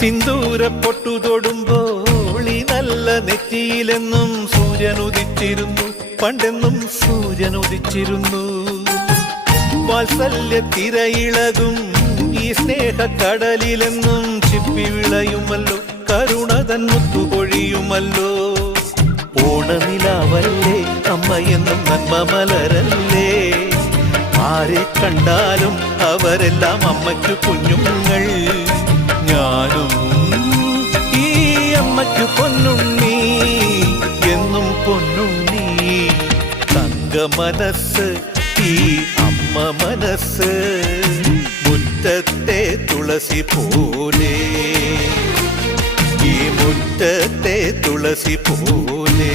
സിന്ദൂര പൊട്ടു തൊടുമ്പോൾ ഈ നല്ല നെറ്റിയിലെന്നും സൂര്യൻ ഉദിച്ചിരുന്നു, പണ്ടെന്നും സൂര്യൻ ഉദിച്ചിരുന്നു. വാത്സല്യ തിരയിളകും ഈ സ്നേഹക്കടലിലെന്നും ചിപ്പി വിളയുമല്ലോ, കരുണ തൻ മുത്തുപൊഴിയുമല്ലോ. ഓണനിലാവല്ലേ അമ്മയെന്നും നന്മ മലരല്ലേ, ആരെ കണ്ടാലും അവരെല്ലാം അമ്മയ്ക്കു കുഞ്ഞുങ്ങൾ. ഞാനും ഈ അമ്മയ്ക്കു പൊന്നുണ്ണി, എന്നും പൊന്നുണ്ണി. തങ്ക മനസ്സ് ഈ അമ്മ മനസ്സ്, മുറ്റത്തെ തുളസി പോലെ, ഈ മുറ്റത്തെ തുളസി പോലെ.